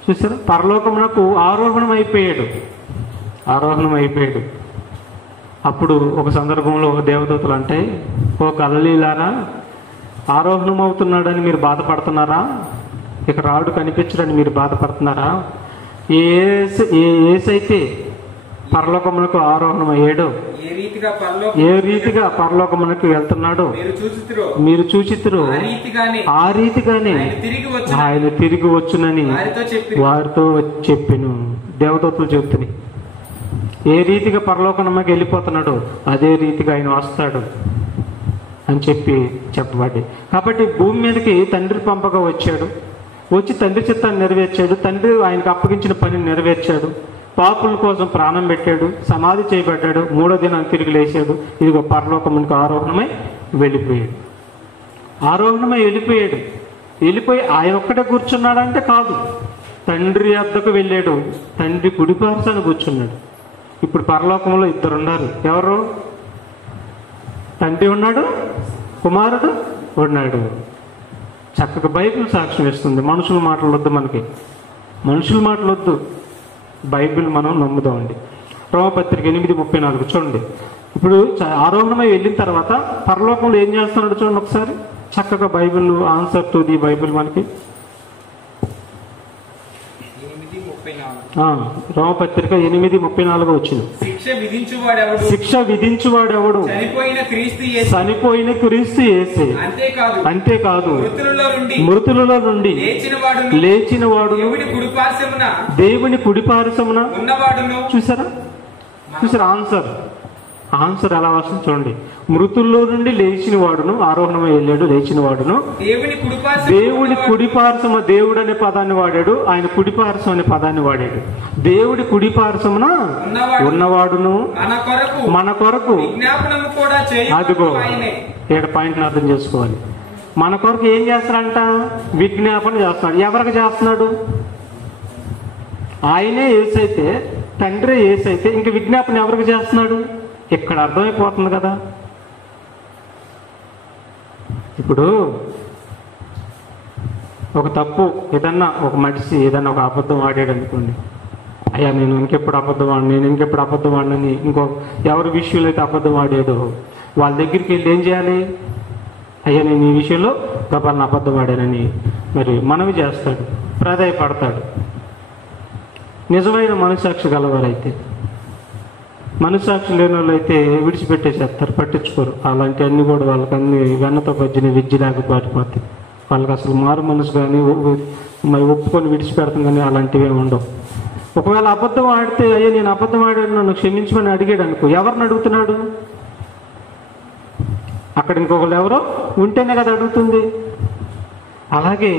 చూసారా, పరలోకమునకు ఆరోహణం అయిపోయాడు. అప్పుడు ఒక సందర్భంలో ఒక దేవదూతలు అంటే, ఓ గలిలీయులారా, ఆరోహణం అవుతున్నాడని మీరు బాధపడుతున్నారా? ఇక రాడు కనిపించడని మీరు బాధపడుతున్నారా? ఏసైతే పరలోకమునకు ఆరోహణం అయ్యాడో, ఏ రీతిగా పరలోకమునకు వెళ్తున్నాడో మీరు చూచితిరో, ఆ రీతిగానే ఆయన తిరిగి వచ్చునని వారితో చెప్పెను. దేవదూతలు చెబుతున్నాయి, ఏ రీతిగా పరలోకమునకు వెళ్ళిపోతున్నాడో అదే రీతిగా ఆయన వస్తాడు అని చెప్పబడ్డాయి. కాబట్టి భూమి మీదకి తండ్రి పంపగా వచ్చాడు. వచ్చి తండ్రి చిత్తాన్ని నెరవేర్చాడు. తండ్రి ఆయనకు అప్పగించిన పనిని నెరవేర్చాడు. పాపుల కోసం ప్రాణం పెట్టాడు. సమాధి చేయబడ్డాడు. 3వ దినాన్ని తిరిగి లేచాడు. ఇదిగో పరలోకమునకు ఆరోహణమై వెళ్ళిపోయాడు. వెళ్ళిపోయి ఆయన ఒక్కడే కూర్చున్నాడంటే కాదు, తండ్రి వద్దకు వెళ్ళాడు. తండ్రి కుడిపార్శ్వాన కూర్చున్నాడు. ఇప్పుడు పరలోకంలో ఇద్దరు ఉన్నారు. ఎవరు? తండ్రి ఉన్నాడు, కుమారుడు ఉన్నాడు. చక్కగా బైబిల్ సాక్ష్యం ఇస్తుంది. మనుషుల మాటలు వద్దు, బైబిల్ మనం నమ్ముదామండి. రోమపత్రిక 8:34 చూడండి. ఇప్పుడు ఆరోహణమై వెళ్ళిన తర్వాత పరలోకంలో ఏం చేస్తున్నాడు చూడండి ఒకసారి. చక్కగా Bible answer to the Bible మనకి రోమపత్రిక 8:34 వచ్చింది. శిక్ష విధించువాడెవడు? చనిపోయిన క్రీస్తు యేసే. అంతేకాదు మృతులలో నుండి లేచిన వాడు, దేవుని కుడిపార్శ్వమున చూసారా ఆన్సర్ ఎలా వస్తుంది చూడండి. మృతుల్లో నుండి లేచిన వాడును, ఆరోహణమై వెళ్ళాడు, లేచిన వాడును దేవుడి కుడిపార్శ్వమ. దేవుడు అనే పదాన్ని వాడాడు, ఆయన కుడిపార్శ్వం అనే పదాన్ని వాడాడు. దేవుడి కుడిపార్శ్వమున ఉన్నవాడును మన కొరకు, అదిగో 7 పాయింట్లు అర్థం చేసుకోవాలి. మన కొరకు ఏం చేస్తాడంట? విజ్ఞాపన చేస్తున్నాడు. ఎవరికి చేస్తున్నాడు? ఆయనే యేసైతే, తండ్రి యేసైతే ఇంక విజ్ఞాపన ఎవరికి చేస్తున్నాడు? ఇక్కడ అర్థమైపోతుంది కదా. ఇప్పుడు ఒక తప్పు ఏదన్నా, ఒక మనిషి ఏదన్నా ఒక అబద్ధం ఆడాడు అనుకోండి, అయ్యా నేను ఇంకెప్పుడు అబద్ధం ఆడనని ఇంకో ఎవరి విషయంలో అయితే అబద్ధం ఆడాడో వాళ్ళ దగ్గరికి వెళ్ళి ఏం చేయాలి? అయ్యా నేను ఈ విషయంలో గబాలను అబద్ధం ఆడానని మరి మనవి చేస్తాడు, ప్రాధాయపడతాడు. నిజమైన మనస్సాక్షి గలవారైతే, మనస్సాక్షి లేని వాళ్ళు అయితే విడిచిపెట్టేసేస్తారు, పట్టించుకోరు. అలాంటి అన్ని కూడా వాళ్ళకి అన్ని వెన్నతో పజ్జిన విద్యలాగా పారిపోతాయి. వాళ్ళకి అసలు మారు మనసు కానీ మరి ఒప్పుకొని విడిచిపెడతాం కానీ అలాంటివి ఏమి ఉండవు. ఒకవేళ అబద్ధం ఆడితే అయ్యా నేను అబద్ధం ఆడాను నన్ను క్షమించమని అడిగాడు అనుకో, ఎవరిని అడుగుతున్నాడు? అక్కడ ఇంకొకళ్ళు ఎవరో ఉంటేనే కదా అడుగుతుంది. అలాగే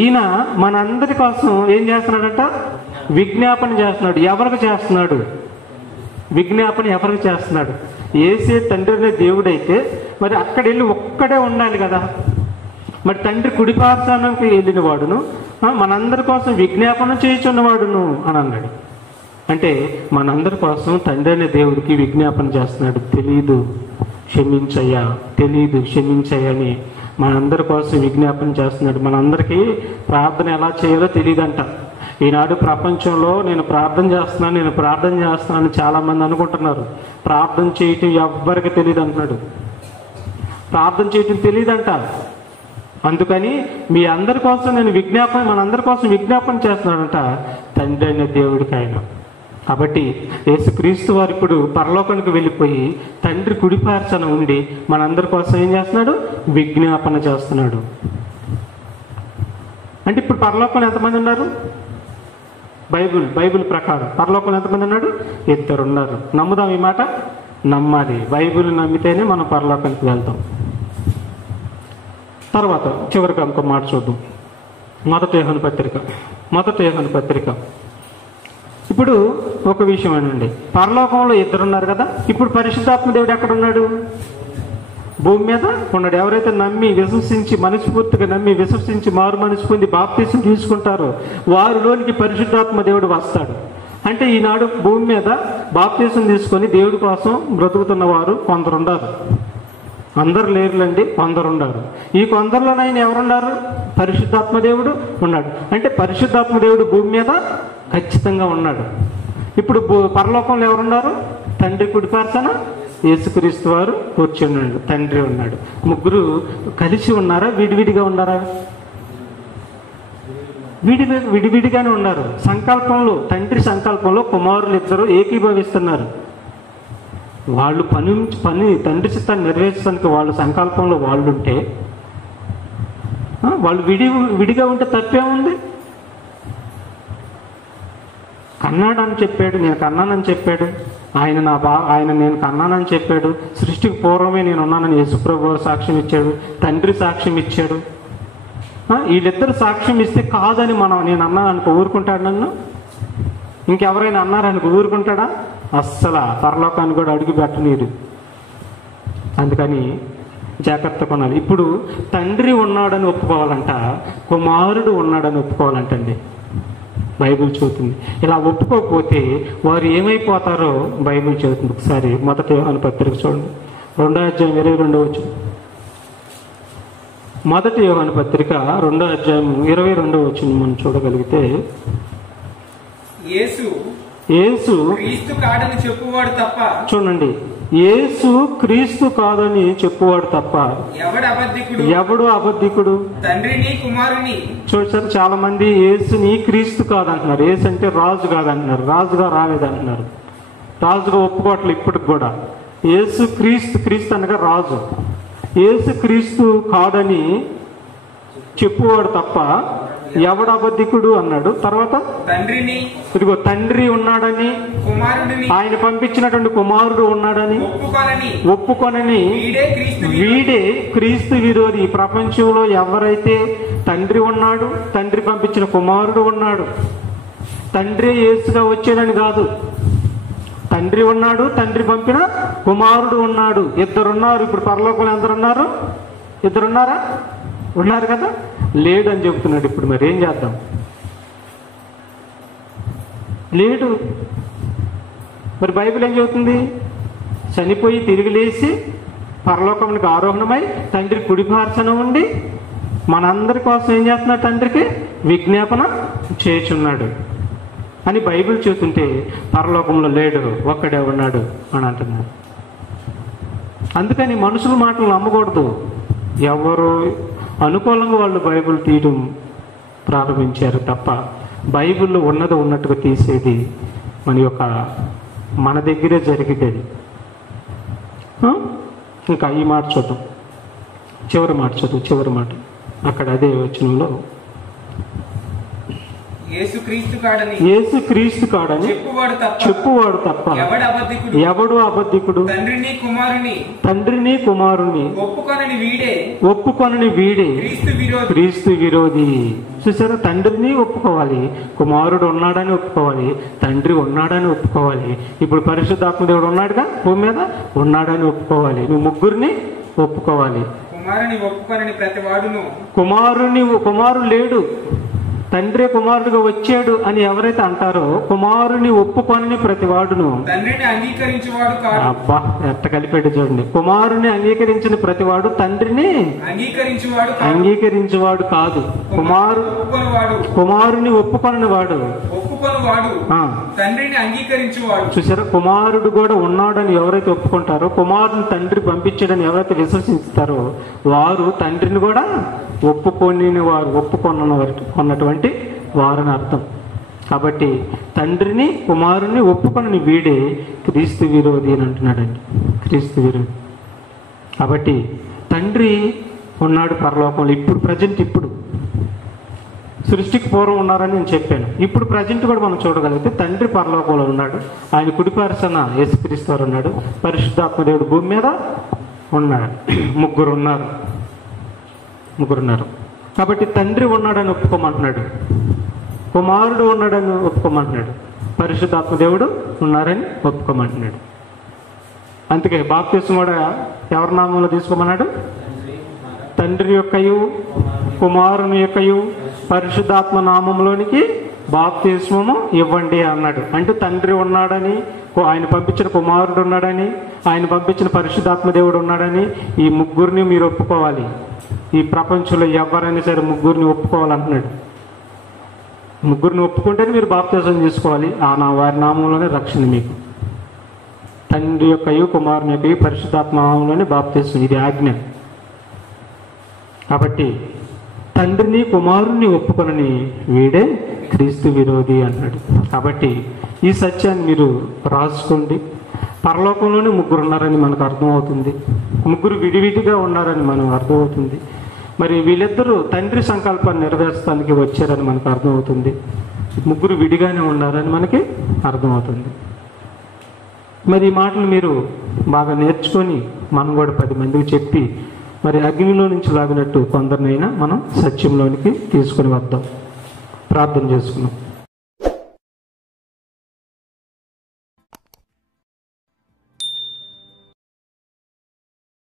ఈయన మనందరి కోసం ఏం చేస్తున్నాడంట? విజ్ఞాపన చేస్తున్నాడు. ఎవరికి చేస్తున్నాడు విజ్ఞాపన? ఎవరికి చేస్తున్నాడు? యేసే తండ్రి అనే దేవుడైతే మరి అక్కడ వెళ్ళి ఒక్కడే ఉండాలి కదా. మరి తండ్రి కుడిపార్శ్వానికి వెళ్ళిన వాడును మనందరి కోసం విజ్ఞాపన చేయుచున్నవాడును అని అన్నాడు. అంటే మనందరి కోసం తండ్రి అనే దేవుడికి విజ్ఞాపన చేస్తున్నాడు. తెలీదు క్షమించయ్యా, తెలీదు క్షమించయ్యా అని మనందరి కోసం విజ్ఞాపన చేస్తున్నాడు. మనందరికీ ప్రార్థన ఎలా చేయాలో తెలియదంట. ఈనాడు ప్రపంచంలో నేను ప్రార్థన చేస్తున్నాను చాలామంది అనుకుంటున్నారు. ప్రార్థన చేయటం ఎవ్వరికి తెలియదు అంటున్నాడు. ప్రార్థన చేయటం తెలియదంట. అందుకని మీ అందరి కోసం నేను మనందరి కోసం విజ్ఞాపన చేస్తున్నాడంట తండ్రి అనే దేవుడికి ఆయన. కాబట్టి యేసుక్రీస్తు వారు ఇప్పుడు పరలోకానికి వెళ్ళిపోయి తండ్రి కుడిపార్చన ఉండి మనందరి కోసం ఏం చేస్తున్నాడు? విజ్ఞాపన చేస్తున్నాడు. అంటే ఇప్పుడు పరలోకంలో ఎంతమంది ఉన్నారు? బైబిల్ ప్రకారం పరలోకంలో ఎంతమంది ఉన్నాడు? 2 ఉన్నారు. నమ్ముదాం ఈ మాట? నమ్మాలి. బైబిల్ నమ్మితేనే మనం పరలోకానికి వెళ్తాం. తర్వాత చివరికి ఇంకో మాట చూద్దాం. మొదటి యోహాను పత్రిక. ఇప్పుడు ఒక విషయం అనండి, పరలోకంలో 2 ఉన్నారు కదా. ఇప్పుడు పరిశుద్ధాత్మ దేవుడు ఎక్కడ ఉన్నాడు? భూమి మీద ఉన్నాడు. ఎవరైతే మనస్ఫూర్తిగా నమ్మి విశ్వసించి మారు మనసు పొంది బాప్తీసం తీసుకుంటారో వారిలోనికి పరిశుద్ధాత్మ దేవుడు వస్తాడు. అంటే ఈనాడు భూమి మీద బాప్తీసం తీసుకొని దేవుడి కోసం బ్రతుకుతున్న వారు కొందరు ఉన్నారు. అందరు లేరులండి, కొందరు ఉన్నారు. ఈ కొందరిలోనైనా ఎవరున్నారు? పరిశుద్ధాత్మ దేవుడు ఉన్నాడు. అంటే పరిశుద్ధాత్మ దేవుడు భూమి మీద ఖచ్చితంగా ఉన్నాడు. ఇప్పుడు పరలోకంలో ఎవరున్నారు? తండ్రి కుడిపార్చన యేసుక్రీస్తు వారు కూర్చున్నాడు, తండ్రి ఉన్నాడు. ముగ్గురు కలిసి ఉన్నారా? విడివిడిగా ఉన్నారా? విడివిడిగానే ఉన్నారు. తండ్రి సంకల్పంలో కుమారులు 2 ఏకీభవిస్తున్నారు. వాళ్ళు పని తండ్రి చిత్తాన్ని నెరవేర్చడానికి వాళ్ళ సంకల్పంలో వాళ్ళు ఉంటే, వాళ్ళు విడిగా ఉంటే తప్పేముంది? కన్నాడని చెప్పాడు, నేను కన్నానని చెప్పాడు. ఆయన నేను కన్నానని చెప్పాడు. సృష్టికి పూర్వమే నేను ఉన్నానని యేసుప్రభు సాక్ష్యం ఇచ్చాడు, తండ్రి సాక్ష్యం ఇచ్చాడు. వీళ్ళిద్దరు సాక్ష్యం ఇస్తే కాదని నేను అన్నాను అనుకో ఊరుకుంటాడు? నన్ను ఇంకెవరైనా అన్నారనుకో ఊరుకుంటాడా? అస్సలు పరలోకాన్ని కూడా అడుగు పెట్టనీరు. అందుకని జాగ్రత్త కొనాలి. ఇప్పుడు తండ్రి ఉన్నాడని ఒప్పుకోవాలంట, కుమారుడు ఉన్నాడని ఒప్పుకోవాలంటండి. బైబిల్ చెబుతుంది. ఇలా ఒప్పుకోకపోతే వారు ఏమైపోతారో బైబిల్ చెబుతుంది. ఒకసారి మొదటి యోహాను పత్రిక చూడండి, 2వ అధ్యాయం 22వ వచనం. మొదటి యోహాను పత్రిక 2వ అధ్యాయం 22వ వచనం మనం చూడగలిగితే, యేసు క్రీస్తు కాడని చెప్పువాడు తప్ప, చూడండి, యేసు క్రీస్తు కాదని చెప్పువాడు తప్ప ఎవడు అబద్ధికుడు? తండ్రిని కుమారుని. చూసారు, చాలా మంది యేసుని క్రీస్తు కాదంటున్నారు. యేసు అంటే రాజు కాదంటున్నారు, రాజుగా రాలేదంటున్నారు. రాజుగా ఒప్పుకోవట్లేదు ఇప్పటికి కూడా. యేసు క్రీస్తు అనగా రాజు. యేసు క్రీస్తు కాదని చెప్పువాడు తప్ప ఎవడు అబద్ధికుడు అన్నాడు. తర్వాత ఇదిగో తండ్రి ఉన్నాడని, ఆయన పంపించినటువంటి కుమారుడు ఉన్నాడని ఒప్పుకొనని వీడే క్రీస్తు విరోధి. ఈ ప్రపంచంలో ఎవరైతే తండ్రి ఉన్నాడు, తండ్రి పంపించిన కుమారుడు ఉన్నాడు, తండ్రి యేసుగా వచ్చాడని కాదు, తండ్రి ఉన్నాడు, తండ్రి పంపిన కుమారుడు ఉన్నాడు. 2 ఉన్నారు. ఇప్పుడు పరలోకంలో ఎందరున్నారు? 2 ఉన్నారా? ఉన్నారు కదా. లేడు అని చెబుతున్నాడు. ఇప్పుడు మరి ఏం చేద్దాం? లేడు. మరి బైబిల్ ఏం చెబుతుంది? చనిపోయి తిరిగి లేచి పరలోకానికి ఆరోహణమై తండ్రి కుడిపార్చన ఉండి మనందరి కోసం ఏం చేస్తున్నాడు? తండ్రికి విజ్ఞాపన చేయుచున్నాడు అని బైబిల్ చెబుతుంటే పరలోకంలో లేడు, ఒక్కడే ఉన్నాడు అని అంటున్నాడు. అందుకని మనుషుల మాటలు నమ్మకూడదు. ఎవరు అనుకూలంగా వాళ్ళు బైబిల్ తీయడం ప్రారంభించారు తప్ప బైబిల్లో ఉన్నది ఉన్నట్టుగా తీసేది మన దగ్గరే జరిగింది అది. ఇంకా ఈ మాట చూద్దాం, చివరి మాట చదువు, చివరి మాట అక్కడ అదే వచనంలో యేసుక్రీస్తు కాడని చెప్పువాడు తప్ప ఎవడు అబద్ధికుడు తండ్రిని కుమారుని ఒప్పుకొనని వీడే క్రీస్తు విరోధి. చూసారా, తండ్రిని ఒప్పుకోవాలి, కుమారుడు ఉన్నాడని ఒప్పుకోవాలి, తండ్రి ఉన్నాడని ఒప్పుకోవాలి. ఇప్పుడు పరిశుద్ధాత్మ దేవుడు ఉన్నాడుగా భూమి మీద, ఉన్నాడని ఒప్పుకోవాలి. నువ్వు ముగ్గురిని ఒప్పుకోవాలి. కుమారుడు లేడు, తండ్రి కుమారుడుగా వచ్చాడు అని ఎవరైతే అంటారో కుమారుని ఒప్పుకొనని ప్రతివాడును. అబ్బా ఎంత కలిపాడు చూడండి. కుమారుని అంగీకరించిన ప్రతివాడు తండ్రిని అంగీకరించేవాడు కాదు. కుమారుని ఒప్పుకొనని వాడు చూసారా, కుమారుడు కూడా ఉన్నాడని ఎవరైతే ఒప్పుకుంటారో, కుమారుని తండ్రి పంపించాడని ఎవరైతే విశ్వసిస్తారో వారు తండ్రిని కూడా ఒప్పుకొన్నటువంటి వారని అర్థం. కాబట్టి తండ్రిని కుమారుని ఒప్పుకొనని వీడే క్రీస్తు విరోధి అని అంటున్నాడండి, క్రీస్తు విరోధి. కాబట్టి తండ్రి ఉన్నాడు పరలోకంలో. ఇప్పుడు సృష్టికి పూర్వం ఉన్నారని నేను చెప్పాను. ఇప్పుడు ప్రజెంట్ కూడా మనం చూడగలిగితే తండ్రి పరలోకంలో ఉన్నాడు, ఆయన కుడిపార్శ్వన యేసుక్రీస్తు వారు ఉన్నాడు, పరిశుద్ధాత్మ దేవుడు భూమి మీద ఉన్నాడు. ముగ్గురు ఉన్నారు. కాబట్టి తండ్రి ఉన్నాడని ఒప్పుకోమంటున్నాడు, కుమారుడు ఉన్నాడని ఒప్పుకోమంటున్నాడు, పరిశుద్ధాత్మ దేవుడు ఉన్నారని ఒప్పుకోమంటున్నాడు. అందుకే బాప్తిస్మం కూడా ఎవరి నామంలో తీసుకోమన్నాడు? తండ్రి యొక్కయు కుమారుని యొక్కయు పరిశుద్ధాత్మ నామంలోనికి బాప్తిస్మము ఇవ్వండి అన్నాడు. అంటే తండ్రి ఉన్నాడని, ఆయన పంపించిన కుమారుడు ఉన్నాడని, ఆయన పంపించిన పరిశుద్ధాత్మ దేవుడు ఉన్నాడని ఈ ముగ్గురిని మీరు ఒప్పుకోవాలి. ఈ ప్రపంచంలో ఎవరైనా సరే ముగ్గురిని ఒప్పుకోవాలంటున్నాడు. ముగ్గురిని ఒప్పుకుంటేనే మీరు బాప్తిసం చేసుకోవాలి. వారి నామంలోనే రక్షణ మీకు. తండ్రి యొక్కయు కుమారుని యొక్కయు పరిశుద్ధాత్మ నామంలోనే బాప్తిసం, ఇది ఆజ్ఞ. కాబట్టి తండ్రిని కుమారుని ఒప్పుకొనని వీడే క్రీస్తు విరోధి అన్నాడు. కాబట్టి ఈ సత్యాన్ని మీరు రాసుకోండి. పరలోకంలోనే ముగ్గురు ఉన్నారని మనకు అర్థమవుతుంది, ముగ్గురు విడివిడిగా ఉన్నారని మనకు అర్థమవుతుంది. మరి వీళ్ళిద్దరూ తండ్రి సంకల్పాన్ని నెరవేర్చడానికి వచ్చారని మనకు అర్థమవుతుంది. ముగ్గురు విడిగానే ఉన్నారని మనకి అర్థమవుతుంది. మరి ఈ మాటలు మీరు బాగా నేర్చుకొని మనం కూడా 10 మందికి చెప్పి మరి అగ్నిలో నుంచి లాగినట్టు కొందరినైనా మనం సత్యంలోనికి తీసుకొని వద్దాం. ప్రార్థన చేసుకున్నాం.